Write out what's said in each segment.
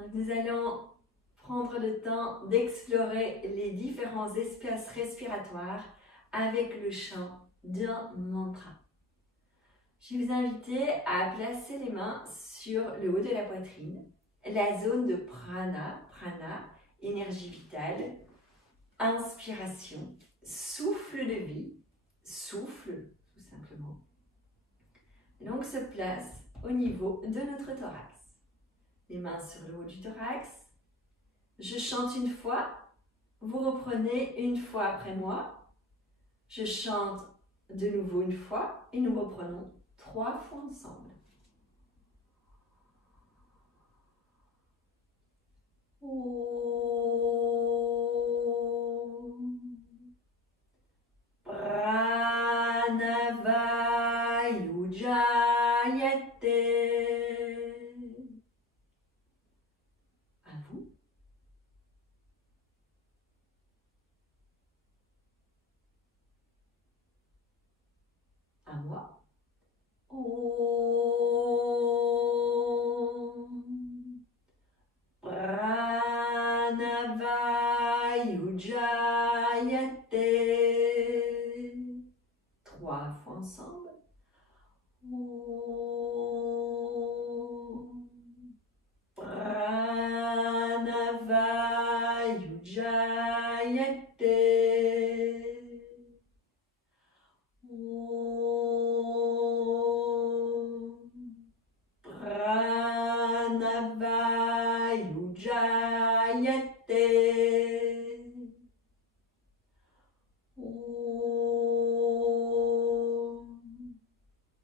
Donc, nous allons prendre le temps d'explorer les différents espaces respiratoires avec le chant d'un mantra. Je vais vous inviter à placer les mains sur le haut de la poitrine, la zone de prana, énergie vitale, inspiration, souffle de vie, souffle tout simplement. Et donc se place au niveau de notre thorax. Les mains sur le haut du thorax. Je chante une fois, vous reprenez une fois après moi. Je chante de nouveau une fois et nous reprenons 3 fois ensemble. Pranavayujayate. À vous. À moi. Pranavayujayate. 3 fois ensemble. Pranavayujayate. Pranavayujayate.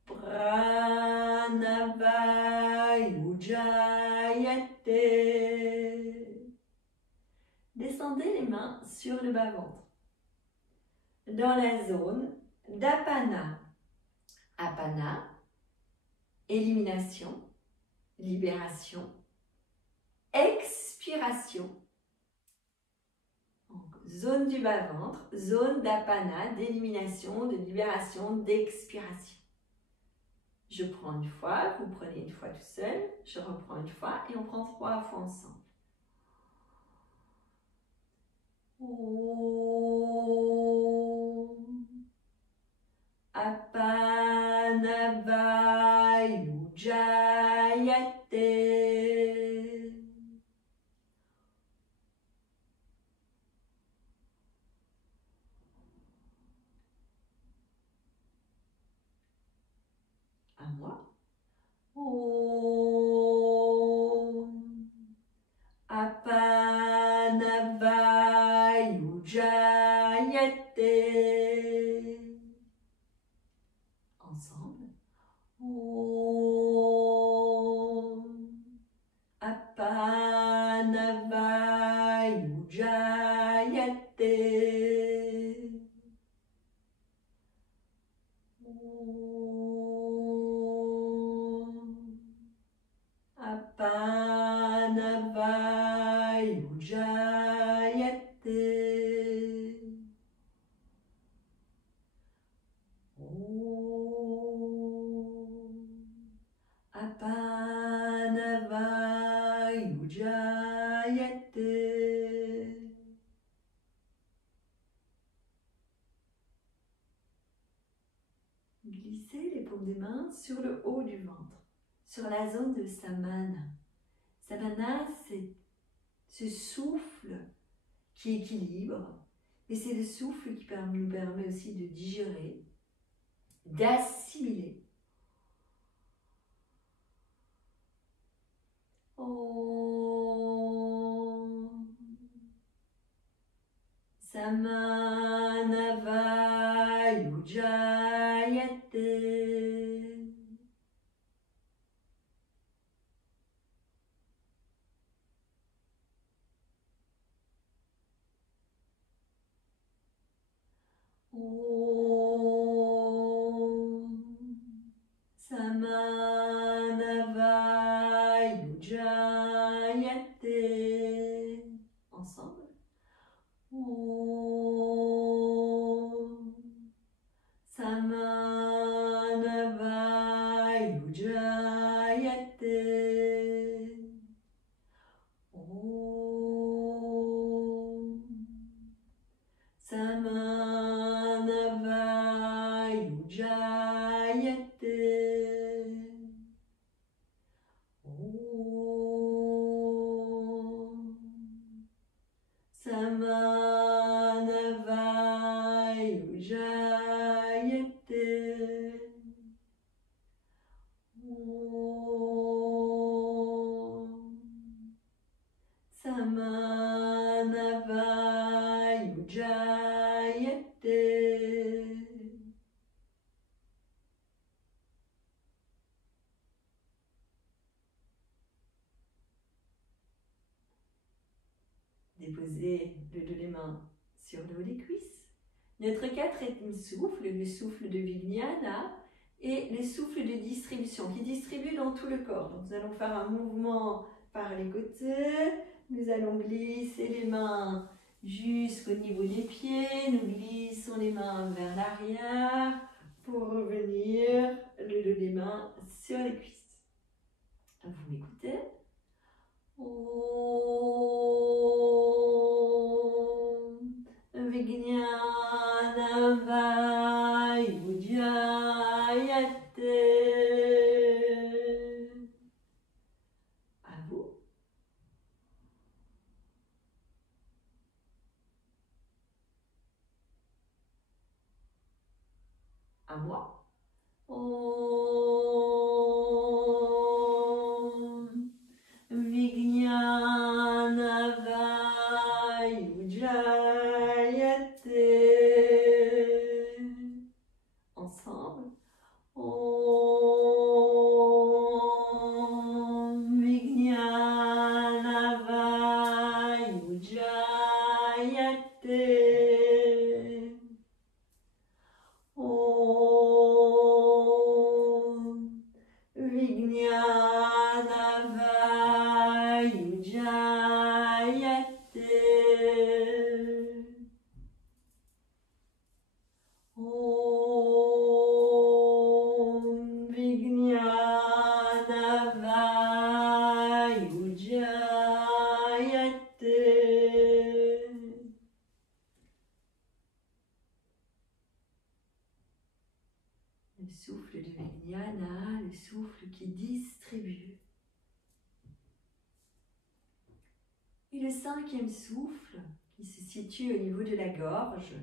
Pranavayujayate. Descendez les mains sur le bas-ventre. Dans la zone d'Apana. Apana, élimination, libération, expiration. Donc, zone du bas-ventre, zone d'Apana, d'élimination, de libération, d'expiration. Je prends une fois, vous prenez une fois tout seul, je reprends une fois et on prend 3 fois ensemble. Apanavayujayate. À moi. Apanavayujayate. Ensemble. Apanavayujayate. Apanavayujayate. Apanavayujayate. Glissez les paumes des mains sur le haut du ventre, sur la zone de Samana. Samana, c'est ce souffle qui équilibre, et c'est le souffle qui nous permet aussi de digérer, d'assimiler. Samanavayujayate. Samanavayujayate. Ensemble. Samanavayujayate. déposez le dos des mains sur le haut des cuisses. Notre quatrième souffle, le souffle de Vijnana, et le souffle de distribution qui distribue dans tout le corps. Donc nous allons faire un mouvement par les côtés, nous allons glisser les mains jusqu'au niveau des pieds, nous glissons les mains vers l'arrière pour revenir le dos des mains sur les cuisses. Vous m'écoutez? Om Vijnana Vayujayate. À vous. À moi. Om Vijnana Vayujayate. Ensemble. Om Vijnana Vayujayate. Om Vijnana Vayujayate. Om Vijnana Vayujayate. Le souffle de Vijnana, le souffle qui distribue. Et le cinquième souffle qui se situe au niveau de la gorge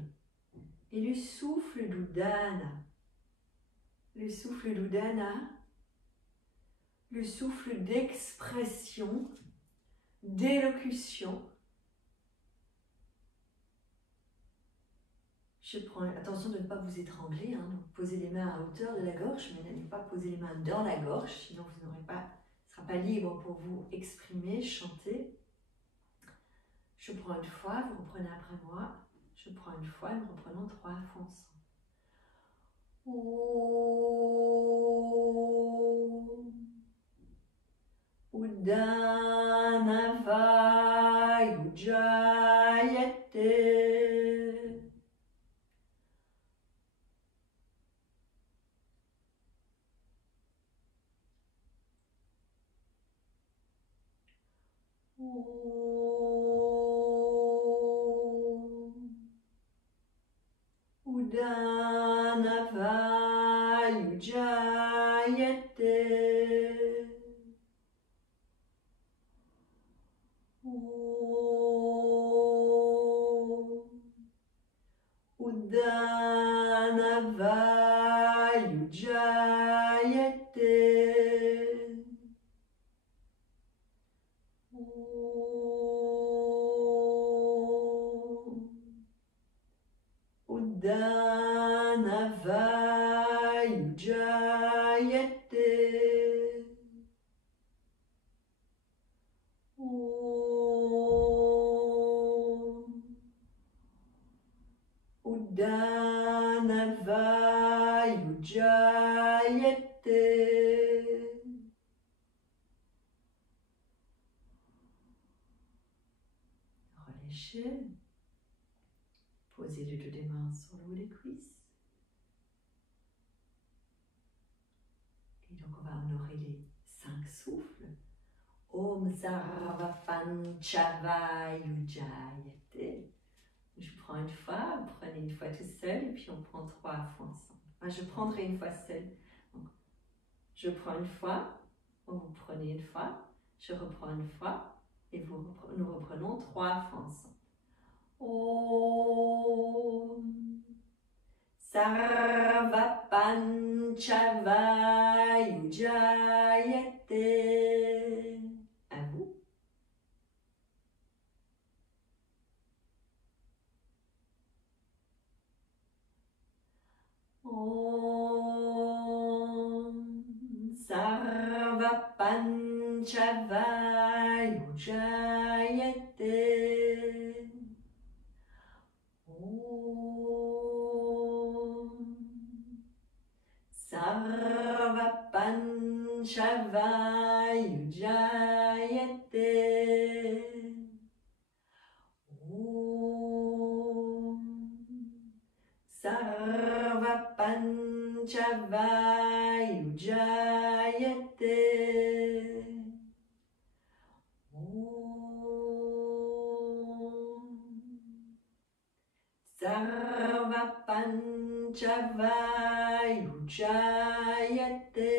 est le souffle d'Udana. Le souffle d'Udana, le souffle d'expression, d'élocution. Je prends attention de ne pas vous étrangler, hein, donc posez les mains à hauteur de la gorge, mais n'allez pas poser les mains dans la gorge, sinon vous n'aurez pas, ce ne sera pas libre pour vous exprimer, chanter. Je prends une fois, vous reprenez après moi. Je prends une fois, nous reprenons 3 fois ensemble. Om Udana Vayujayate. Udana Vayujayate. Udana Vayujayate. Udana Vayujayate. Udana Vayujayate. Relâchez. Posez le dos des mains sur le haut des cuisses. Et donc on va honorer les 5 souffles. Om Sarva Panchavayujayate. Je prends une fois, vous prenez une fois tout seul et puis on prend 3 fois ensemble. Enfin, je prendrai une fois seule. Donc, je prends une fois, vous prenez une fois, je reprends une fois et nous reprenons 3 fois ensemble. Om Sarva Panchavayujayate. À vous. Om Sarva Panchavayujayate. Panchavayujayate. Om Sarva Panchavayujayate. Sarva Panchavayujayate.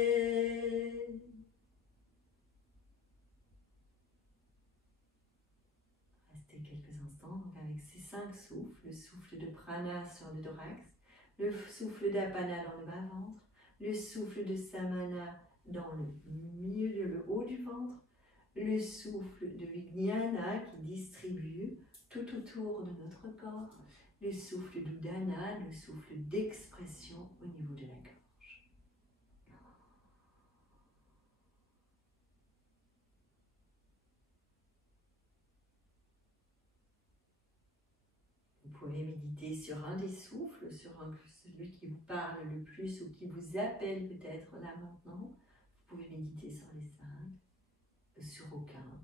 Restez quelques instants donc avec ces 5 souffles, le souffle de prana sur le thorax, le souffle d'apana dans le bas-ventre, le souffle de samana dans le milieu, le haut du ventre, le souffle de vijnana qui distribue tout autour de notre corps, le souffle d'udana, le souffle d'expression au niveau de la gorge. Vous pouvez méditer sur un des souffles, sur celui qui vous parle le plus ou qui vous appelle peut-être là maintenant. Vous pouvez méditer sur les 5, sur aucun.